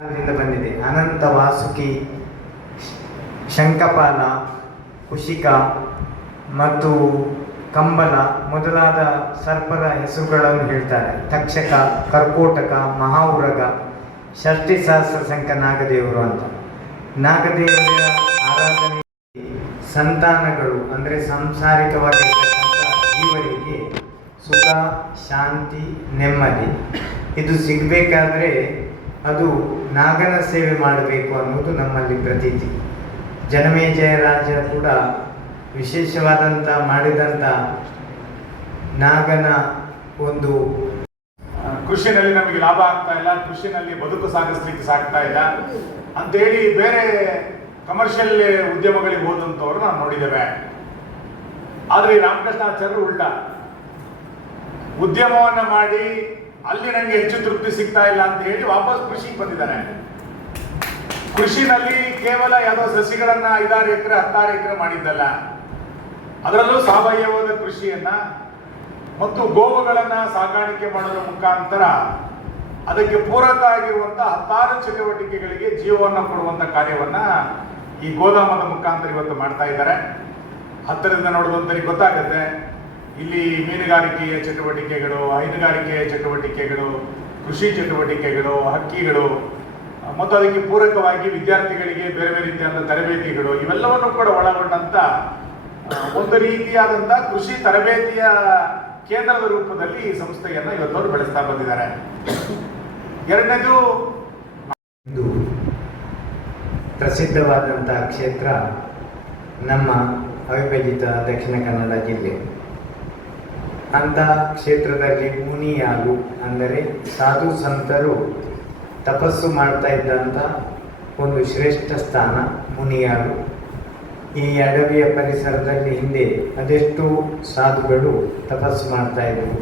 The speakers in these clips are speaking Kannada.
ದಿಂದ ಬಂದಿದೆ. ಅನಂತ ವಾಸುಕಿ, ಶಂಖಪಾಲ, ಕುಶಿಕ ಮತ್ತು ಕಂಬಲ ಮೊದಲಾದ ಸರ್ಪರ ಹೆಸರುಗಳನ್ನು ಹೇಳ್ತಾರೆ. ತಕ್ಷಕ, ಕರ್ಕೋಟಕ, ಮಹಾವುರಗ, ಷಷ್ಠಿ ಸಹಸ್ರ ಸಂಖ್ಯ ನಾಗದೇವರು ಅಂತ. ನಾಗದೇವರ ಆರಾಧನೆ ಸಂತಾನಗಳು ಅಂದರೆ ಸಾಂಸಾರಿಕವಾಗಿರ್ತಕ್ಕಂಥ ಜೀವರಿಗೆ ಸುಖ, ಶಾಂತಿ, ನೆಮ್ಮದಿ ಇದು ಸಿಗಬೇಕಾದ್ರೆ ಅದು ನಾಗನ ಸೇವೆ ಮಾಡಬೇಕು ಅನ್ನೋದು ನಮ್ಮಲ್ಲಿ ಪ್ರತೀತಿ. ಜನಮೇಜಯ ರಾಜ ಕೂಡ ವಿಶೇಷವಾದಂಥ ಮಾಡಿದಂಥ ನಾಗನ ಒಂದು ಕೃಷಿನಲ್ಲಿ ನಮಗೆ ಲಾಭ ಆಗ್ತಾ ಇಲ್ಲ, ಕೃಷಿನಲ್ಲಿ ಬದುಕು ಸಾಗಿಸ್ಲಿಕ್ಕೆ ಸಾಗ್ತಾ ಇಲ್ಲ ಅಂತೇಳಿ ಬೇರೆ ಕಮರ್ಷಿಯಲ್ ಉದ್ಯಮಗಳಿಗೆ ಹೋದಂಥವ್ರು ನಾವು ನೋಡಿದ್ದೇವೆ. ಆದರೆ ರಾಮಕೃಷ್ಣಾಚಾರ್ಯರು ಉಲ್ಟಾ ಉದ್ಯಮವನ್ನ ಮಾಡಿ ಅಲ್ಲಿ ನನಗೆ ಹೆಚ್ಚು ತೃಪ್ತಿ ಸಿಗ್ತಾ ಇಲ್ಲ ಅಂತ ಹೇಳಿ ವಾಪಸ್ ಕೃಷಿಗೆ ಬಂದಿದ್ದಾರೆ. ಕೃಷಿನಲ್ಲಿ ಕೇವಲ ಯಾವುದೋ ಸಸಿಗಳನ್ನ 5-6 ಎಕರೆ 10-6 ಎಕರೆ ಮಾಡಿದ್ದಲ್ಲ, ಅದರಲ್ಲೂ ಸಾವಯವದ ಕೃಷಿಯನ್ನ ಮತ್ತು ಗೋವುಗಳನ್ನ ಸಾಕಾಣಿಕೆ ಮಾಡೋದ್ರ ಮುಖಾಂತರ ಅದಕ್ಕೆ ಪೂರಕ ಆಗಿರುವಂತಹ 10 ಚಟುವಟಿಕೆಗಳಿಗೆ ಜೀವವನ್ನು ಕೊಡುವಂತ ಕಾರ್ಯವನ್ನ ಈ ಗೋದಾಮದ ಮುಖಾಂತರ ಇವತ್ತು ಮಾಡ್ತಾ ಇದ್ದಾರೆ. ಹತ್ತಿರದಿಂದ ನೋಡುವಂತರಿಗೆ ಗೊತ್ತಾಗುತ್ತೆ ಇಲ್ಲಿ ಮೀನುಗಾರಿಕೆಯ ಚಟುವಟಿಕೆಗಳು, ಹೈನುಗಾರಿಕೆಯ ಚಟುವಟಿಕೆಗಳು, ಕೃಷಿ ಚಟುವಟಿಕೆಗಳು, ಹಕ್ಕಿಗಳು ಮತ್ತು ಅದಕ್ಕೆ ಪೂರಕವಾಗಿ ವಿದ್ಯಾರ್ಥಿಗಳಿಗೆ ಬೇರೆ ಬೇರೆ ರೀತಿಯಾದ ತರಬೇತಿಗಳು ಇವೆಲ್ಲವನ್ನು ಕೂಡ ಒಳಗೊಂಡಂತ ಒಂದು ರೀತಿಯಾದಂಥ ಕೃಷಿ ತರಬೇತಿಯ ಕೇಂದ್ರದ ರೂಪದಲ್ಲಿ ಈ ಸಂಸ್ಥೆಯನ್ನು ಇವತ್ತವರು ಬೆಳೆಸ್ತಾ ಬಂದಿದ್ದಾರೆ. ಎರಡನೇದು ಪ್ರಸಿದ್ಧವಾದಂತಹ ಕ್ಷೇತ್ರ ನಮ್ಮ ಅವಿಭಜಿತ ದಕ್ಷಿಣ ಕನ್ನಡ ಜಿಲ್ಲೆ. ಅಂತ ಕ್ಷೇತ್ರದಲ್ಲಿ ಮುನಿಯಾಲು ಅಂದರೆ ಸಾಧು ಸಂತರು ತಪಸ್ಸು ಮಾಡ್ತಾ ಇದ್ದಂಥ ಒಂದು ಶ್ರೇಷ್ಠ ಸ್ಥಾನ ಮುನಿಯಾಲು. ಈ ಅಡವಿಯ ಪರಿಸರದಲ್ಲಿ ಹಿಂದೆ ಅದೆಷ್ಟು ಸಾಧುಗಳು ತಪಸ್ಸು ಮಾಡ್ತಾ ಇದ್ದರು.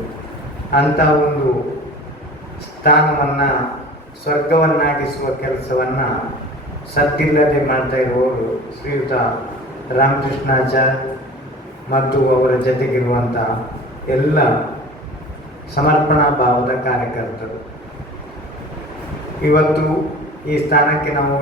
ಅಂಥ ಒಂದು ಸ್ಥಾನವನ್ನು ಸ್ವರ್ಗವನ್ನಾಗಿಸುವ ಕೆಲಸವನ್ನು ಸತ್ತಿಲ್ಲದೆ ಮಾಡ್ತಾ ಇರುವವರು ಶ್ರೀಯುತ ರಾಮಕೃಷ್ಣಾಚಾರ್ಯ ಮತ್ತು ಅವರ ಜೊತೆಗಿರುವಂಥ ಎಲ್ಲ ಸಮರ್ಪಣಾ ಭಾವದ ಕಾರ್ಯಕರ್ತರು. ಇವತ್ತು ಈ ಸ್ಥಾನಕ್ಕೆ ನಾವು